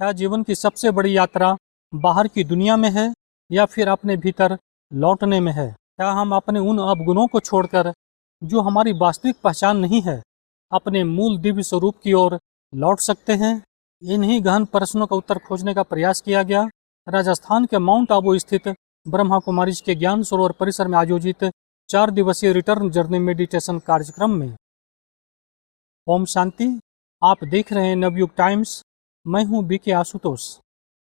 क्या जीवन की सबसे बड़ी यात्रा बाहर की दुनिया में है या फिर अपने भीतर लौटने में है? क्या हम अपने उन अवगुणों को छोड़कर, जो हमारी वास्तविक पहचान नहीं है, अपने मूल दिव्य स्वरूप की ओर लौट सकते हैं? इन्हीं गहन प्रश्नों का उत्तर खोजने का प्रयास किया गया राजस्थान के माउंट आबू स्थित ब्रह्मा कुमारीज के ज्ञान सरोवर परिसर में आयोजित 4 दिवसीय रिटर्न जर्नी मेडिटेशन कार्यक्रम में। ओम शांति। आप देख रहे हैं नवयुग टाइम्स। मैं हूं बीके आशुतोष।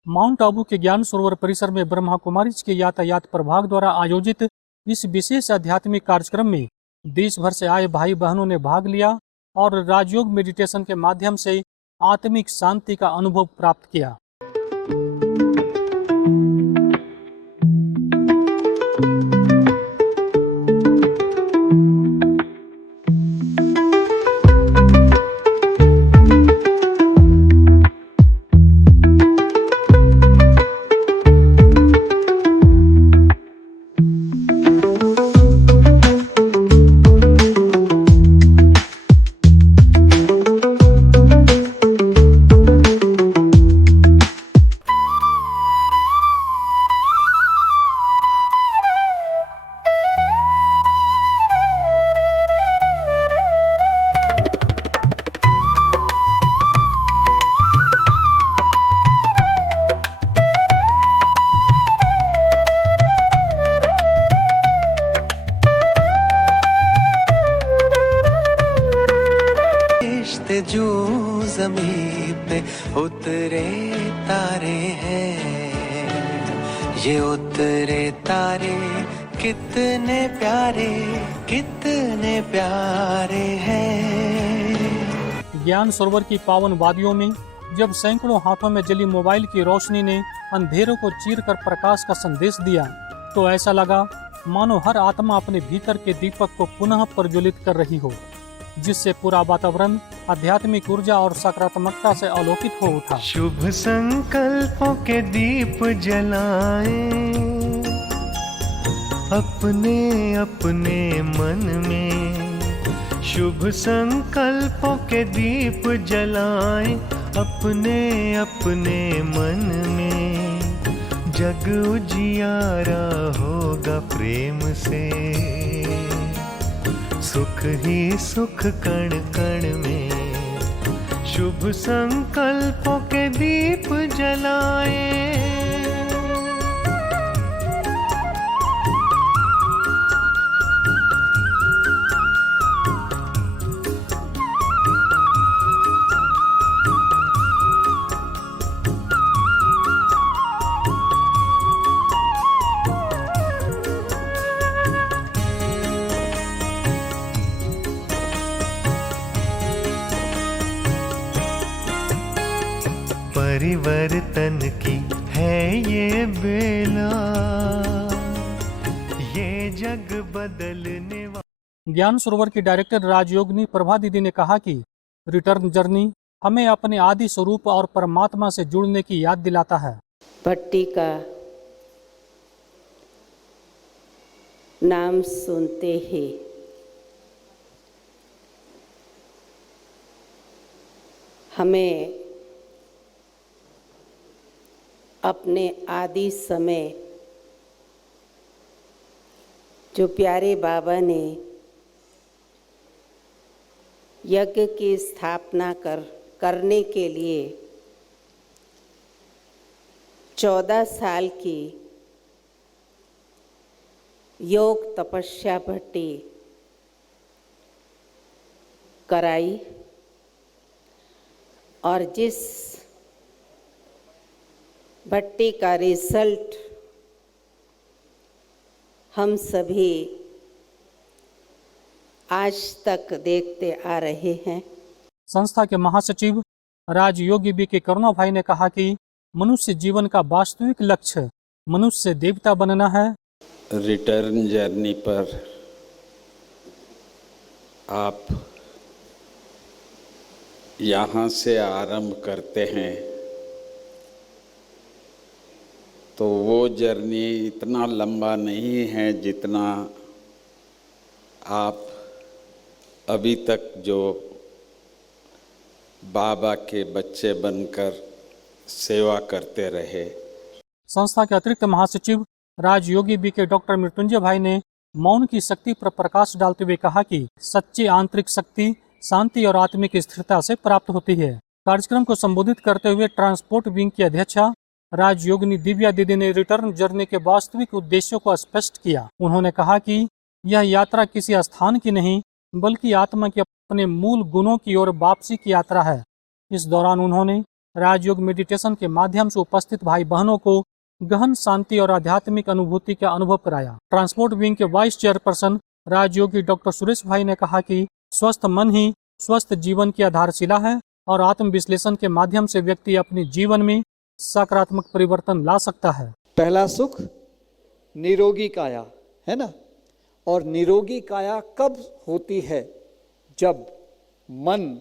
माउंट आबू के ज्ञान सरोवर परिसर में ब्रह्मा कुमारीज के यातायात प्रभाग द्वारा आयोजित इस विशेष आध्यात्मिक कार्यक्रम में देश भर से आए भाई बहनों ने भाग लिया और राजयोग मेडिटेशन के माध्यम से आत्मिक शांति का अनुभव प्राप्त किया। जो ज़मीं पे उतरे तारे हैं, ये उतरे तारे कितने प्यारे हैं। ज्ञान सरोवर की पावन वादियों में जब सैकड़ों हाथों में जली मोबाइल की रोशनी ने अंधेरों को चीरकर प्रकाश का संदेश दिया, तो ऐसा लगा मानो हर आत्मा अपने भीतर के दीपक को पुनः प्रज्वलित कर रही हो, जिससे पूरा वातावरण आध्यात्मिक ऊर्जा और सकारात्मकता से आलोकित हो उठा। शुभ संकल्पों के दीप जलाएं अपने अपने मन में, शुभ संकल्पों के दीप जलाएं अपने अपने मन में, जग उजियारा होगा प्रेम से, सुख ही सुख कण कण में, शुभ संकल्पों के दीप जलाएं। परिवर्तन की है ये बेला, ये जग बदलने वाला। ज्ञान सरोवर की डायरेक्टर राजयोगिनी प्रभा दीदी ने कहा कि रिटर्न जर्नी हमें अपने आदि स्वरूप और परमात्मा से जुड़ने की याद दिलाता है। भट्टी का नाम सुनते ही हमें अपने आदि समय जो प्यारे बाबा ने यज्ञ की स्थापना करने के लिए 14 साल की योग तपस्या भट्टी कराई और जिस भट्टी का रिजल्ट हम सभी आज तक देखते आ रहे हैं। संस्था के महासचिव राजयोगी बीके करुणा भाई ने कहा कि मनुष्य जीवन का वास्तविक लक्ष्य मनुष्य से देवता बनना है। रिटर्न जर्नी पर आप यहाँ से आरंभ करते हैं तो वो जर्नी इतना लंबा नहीं है जितना आप अभी तक जो बाबा के बच्चे बनकर सेवा करते रहे। संस्था के अतिरिक्त महासचिव राजयोगी बी के डॉक्टर मृत्युंजय भाई ने मौन की शक्ति पर प्रकाश डालते हुए कहा कि सच्ची आंतरिक शक्ति शांति और आत्मिक स्थिरता से प्राप्त होती है। कार्यक्रम को संबोधित करते हुए ट्रांसपोर्ट विंग की अध्यक्षा राजयोगिनी दिव्या दीदी ने रिटर्न जर्नी के वास्तविक उद्देश्यों को स्पष्ट किया। उन्होंने कहा कि यह यात्रा किसी स्थान की नहीं बल्कि आत्मा के अपने मूल गुणों की ओर वापसी की यात्रा है। इस दौरान उन्होंने राजयोग मेडिटेशन के माध्यम से उपस्थित भाई बहनों को गहन शांति और आध्यात्मिक अनुभूति का अनुभव कराया। ट्रांसपोर्ट विंग के वाइस चेयरपर्सन राजयोगी डॉक्टर सुरेश भाई ने कहा कि स्वस्थ मन ही स्वस्थ जीवन की आधारशिला है और आत्मविश्लेषण के माध्यम से व्यक्ति अपने जीवन में सकारात्मक परिवर्तन ला सकता है। पहला सुख निरोगी काया है ना, और निरोगी काया कब होती है? जब मन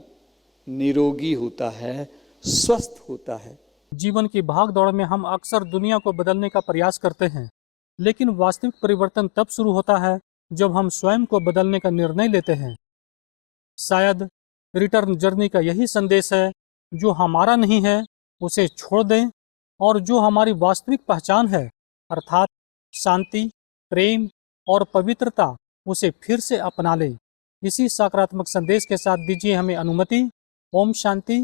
निरोगी होता है, स्वस्थ होता है। जीवन की भाग दौड़ में हम अक्सर दुनिया को बदलने का प्रयास करते हैं, लेकिन वास्तविक परिवर्तन तब शुरू होता है जब हम स्वयं को बदलने का निर्णय लेते हैं। शायद रिटर्न जर्नी का यही संदेश है, जो हमारा नहीं है उसे छोड़ दें और जो हमारी वास्तविक पहचान है अर्थात शांति, प्रेम और पवित्रता, उसे फिर से अपना लें। इसी सकारात्मक संदेश के साथ दीजिए हमें अनुमति। ओम शांति।